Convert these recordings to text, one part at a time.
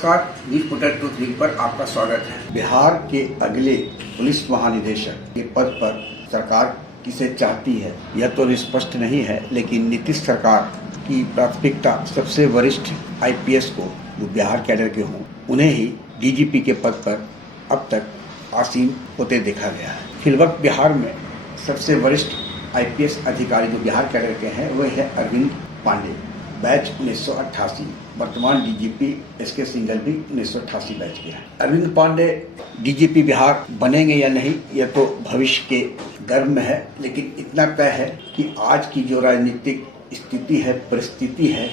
नमस्कार, news portal truth news पर आपका स्वागत है। बिहार के अगले पुलिस महानिदेशक के पद पर सरकार किसे चाहती है यह तो स्पष्ट नहीं है, लेकिन नीतीश सरकार की प्राथमिकता सबसे वरिष्ठ आईपीएस को जो बिहार कैडर के हों उन्हें ही डीजीपी के पद पर अब तक आसीन होते देखा गया है। फिलवक्त बिहार में सबसे वरिष्ठ आईपीएस अधिकारी जो बिहार कैडर के हैं वह है अरविंद पांडे, बैच 1988। वर्तमान डीजीपी एसके सिंघल भी 1988 बैच के हैं। अरविंद पांडे डीजीपी बिहार बनेंगे या नहीं यह तो भविष्य के गर्भ में है, लेकिन इतना तय है कि आज की जो राजनीतिक स्थिति है, परिस्थिति है,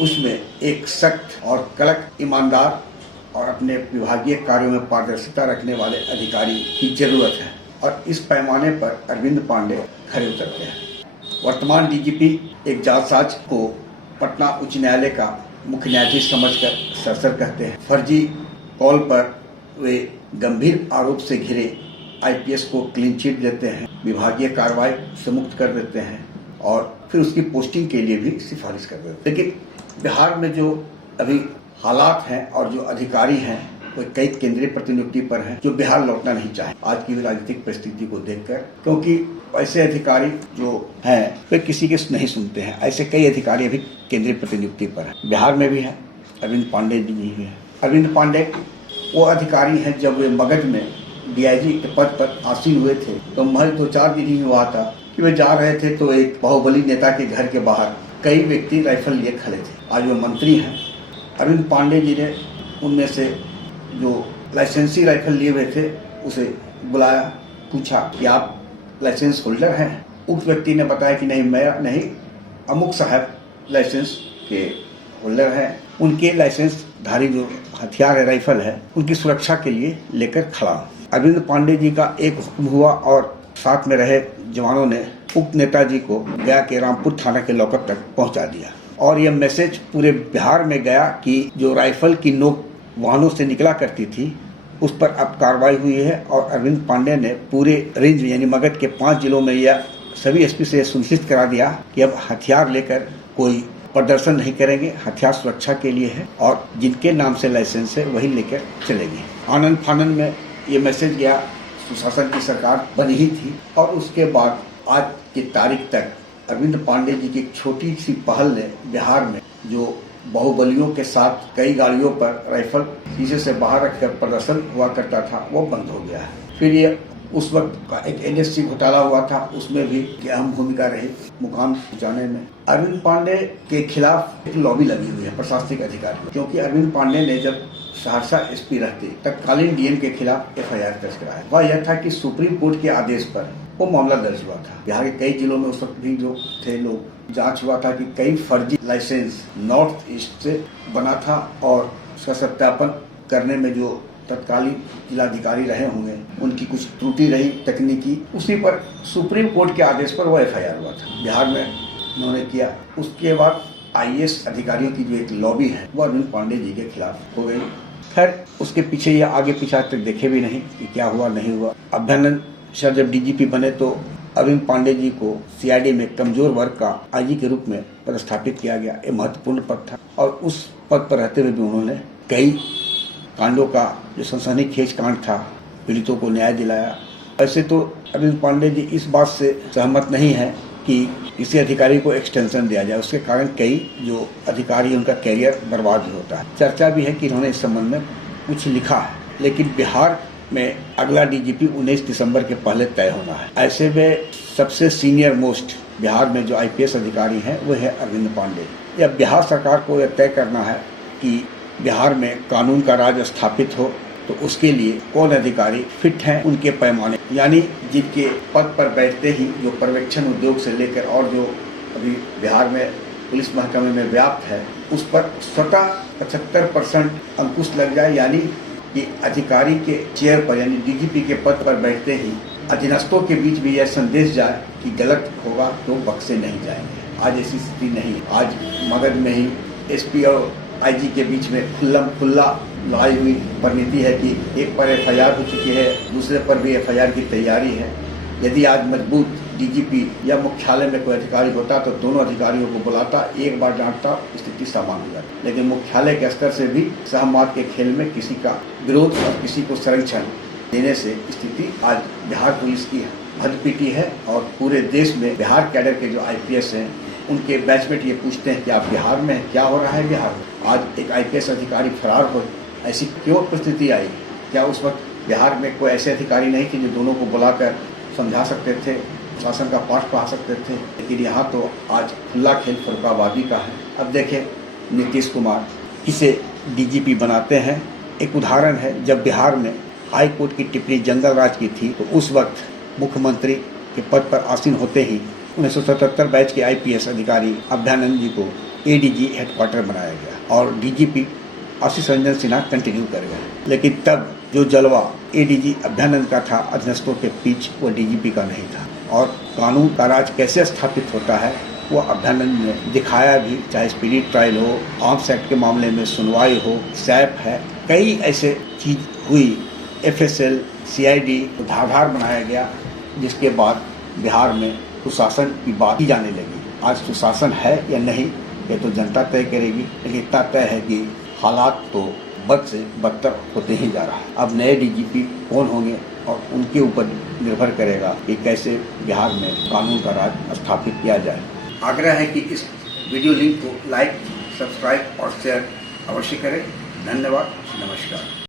उसमें एक सख्त और कड़क, ईमानदार और अपने विभागीय कार्यों में पारदर्शिता रखने वाले अधिकारी की जरूरत है और इस पैमाने पर अरविंद पांडे खरे उतरते हैं। वर्तमान डीजीपी एक जालसाज को पटना उच्च न्यायालय का मुख्य न्यायाधीश समझकर सरसर कहते हैं। फर्जी कॉल पर वे गंभीर आरोप से घिरे आईपीएस को क्लीन चिट देते हैं, विभागीय कार्रवाई से मुक्त कर देते हैं और फिर उसकी पोस्टिंग के लिए भी सिफारिश कर देते हैं। लेकिन बिहार में जो अभी हालात हैं और जो अधिकारी हैं वो कई केंद्रीय प्रतिनियुक्ति पर हैं जो बिहार लौटना नहीं चाहे आज की राजनीतिक परिस्थिति को देखकर, क्योंकि ऐसे अधिकारी जो हैं वे किसी के नहीं सुनते हैं। ऐसे कई अधिकारी अभी केंद्रीय प्रतिनियुक्ति पर हैं। बिहार में भी है, अरविंद पांडे जी भी हैं। अरविंद पांडे वो अधिकारी हैं जब वे मगध में डीआईजी के पद पर आसीन हुए थे तो महज 2-4 दिन ही हुआ था कि वे जा रहे थे तो एक बाहुबली नेता के घर के बाहर कई व्यक्ति राइफल लिए खड़े थे। आज वो मंत्री हैं। अरविंद पांडे जी ने उनमें से जो लाइसेंसी राइफल लिए हुए थे उसे बुलाया, पूछा कि आप लाइसेंस होल्डर हैं? उस व्यक्ति ने बताया कि नहीं, मैं नहीं, अमुक साहब लाइसेंस के होल्डर हैं। उनके लाइसेंस धारी जो हथियार है, राइफल है, उनकी सुरक्षा के लिए लेकर खड़ा हूं। अरविंद पांडे जी का एक हुक्म हुआ और साथ में रहे जवानों ने उक्त नेताजी को गया के रामपुर थाना के लॉकअप तक पहुंचा दिया और यह मैसेज पूरे बिहार में गया कि जो राइफल की नोक वाहनों से निकला करती थी उस पर अब कार्रवाई हुई है और अरविंद पांडे ने पूरे रेंज यानी मगध के 5 जिलों में यह सभी एसपी से सुनिश्चित करा दिया कि अब हथियार लेकर कोई प्रदर्शन नहीं करेंगे, हथियार सुरक्षा के लिए है और जिनके नाम से लाइसेंस है वही लेकर चलेंगे। आनंद फानंद में ये मैसेज गया, सुशासन की सरकार बनी ही थी और उसके बाद आज की तारीख तक अरविंद पांडे जी की एक छोटी सी पहल ने बिहार में जो बाहुबलियों के साथ कई गाड़ियों पर राइफल शीशे से बाहर रखकर प्रदर्शन हुआ करता था वो बंद हो गया है। फिर ये उस वक्त का एक एनएससी घोटाला हुआ था, उसमें भी अहम भूमिका रही मुकाम पहुंचाने में। अरविंद पांडे के खिलाफ एक लॉबी लगी हुई है प्रशासनिक अधिकारियों, क्योंकि अरविंद पांडे ने जब सहरसा एसपी रहते तत्कालीन डीएम के खिलाफ एफआईआर दर्ज कराया। वह यह था कि सुप्रीम कोर्ट के आदेश पर वो मामला दर्ज हुआ था। बिहार के कई जिलों में उस वक्त भी जो थे लोग जांच हुआ था कि कई फर्जी लाइसेंस नॉर्थ ईस्ट से बना था और उसका सत्यापन करने में जो तत्कालीन जिलाधिकारी रहे होंगे उनकी कुछ त्रुटि रही तकनीकी, उसी पर सुप्रीम कोर्ट के आदेश पर वो एफआईआर हुआ था। बिहार में उन्होंने किया। उसके बाद आईएएस अधिकारियों की जो एक लॉबी है वो अरविंद पांडे जी के खिलाफ हो गई। खैर उसके पीछे या आगे पीछे तक देखे भी नहीं कि क्या हुआ नहीं हुआ। अभ्यानंद शाह जब डीजीपी बने तो अरविंद पांडे जी को सीआईडी में कमजोर वर्ग का आईजी के रूप में पदस्थापित किया गया। ये महत्वपूर्ण पद था और उस पद पर रहते हुए भी उन्होंने कई कांडों का जो सनसनीखेज कांड था पीड़ितों को न्याय दिलाया। ऐसे तो अरविंद पांडे जी इस बात से सहमत नहीं है कि किसी अधिकारी को एक्सटेंशन दिया जाए, उसके कारण कई जो अधिकारी उनका कैरियर बर्बाद होता है। चर्चा भी है कि उन्होंने इस संबंध में कुछ लिखा है, लेकिन बिहार में अगला डीजीपी 19 दिसंबर के पहले तय होना है। ऐसे में सबसे सीनियर मोस्ट बिहार में जो आईपीएस अधिकारी हैं वो है अरविंद पांडे। या बिहार सरकार को यह तय करना है कि बिहार में कानून का राज स्थापित हो तो उसके लिए कौन अधिकारी फिट हैं, उनके पैमाने यानी जिनके पद पर बैठते ही जो पर्यवेक्षण उद्योग से लेकर और जो अभी बिहार में पुलिस महकमे में व्याप्त है उस पर स्वतः 75% अंकुश लग जाए, यानी कि अधिकारी के चेयर पर यानी डीजीपी के पद पर बैठते ही अधीनस्थों के बीच भी यह संदेश जाए कि गलत होगा तो बख्शे नहीं जाएंगे। आज ऐसी स्थिति नहीं। आज मगध में ही एसपी और आईजी के बीच में खुल्ला लड़ाई हुई। परिणति है कि एक पर एफआईआर हो चुकी है, दूसरे पर भी एफआईआर की तैयारी है यदि आज मजबूत डीजीपी या मुख्यालय में कोई अधिकारी होता तो दोनों अधिकारियों को बुलाता, एक बार डांटता, स्थिति सामान्य हो जाती। लेकिन मुख्यालय के स्तर से भी सहमत के खेल में किसी का विरोध और किसी को संरक्षण देने से स्थिति आज बिहार पुलिस की भदपीटी है। और पूरे देश में बिहार कैडर के जो IPS हैं उनके बैचमेट ये पूछते हैं कि आप बिहार में क्या हो रहा है। बिहार में आज एक IPS अधिकारी फरार हो, ऐसी क्यों परिस्थिति आई? क्या उस वक्त बिहार में कोई ऐसे अधिकारी नहीं थे जो दोनों को बुलाकर समझा सकते थे, शासन का पाठ पढ़ा सकते थे? लेकिन यहाँ तो आज खुला खेल फर्रुखाबादी का है। अब देखें नीतीश कुमार किसे DGP बनाते हैं। एक उदाहरण है, जब बिहार में हाई कोर्ट की टिप्पणी जंगल राज की थी तो उस वक्त मुख्यमंत्री के पद पर आसीन होते ही 1977 बैच के IPS अधिकारी अभ्यानंद जी को ADG हेडक्वार्टर बनाया गया और DGP आशीष रंजन सिन्हा कंटिन्यू कर गए। लेकिन तब जो जलवा ADG अभ्यानंद का था अधीनस्थों के बीच, वो DGP का नहीं था। और कानून का राज कैसे स्थापित होता है वो अभ्यानंद ने दिखाया भी, चाहे स्पिरिट ट्रायल हो, आर्म्स एक्ट के मामले में सुनवाई हो, सैप है, कई ऐसे चीज हुई। FSL CID को धारदार बनाया गया, जिसके बाद बिहार में सुशासन की बात की जाने लगी। आज सुशासन है या नहीं ये तो जनता तय करेगी, लेकिन इतना तय है कि हालात तो बद से बदतर होते ही जा रहा है। अब नए DGP कौन होंगे और उनके ऊपर निर्भर करेगा कि कैसे बिहार में कानून का राज स्थापित किया जाए। आग्रह है कि इस वीडियो लिंक को लाइक, सब्सक्राइब और शेयर अवश्य करें। धन्यवाद, नमस्कार।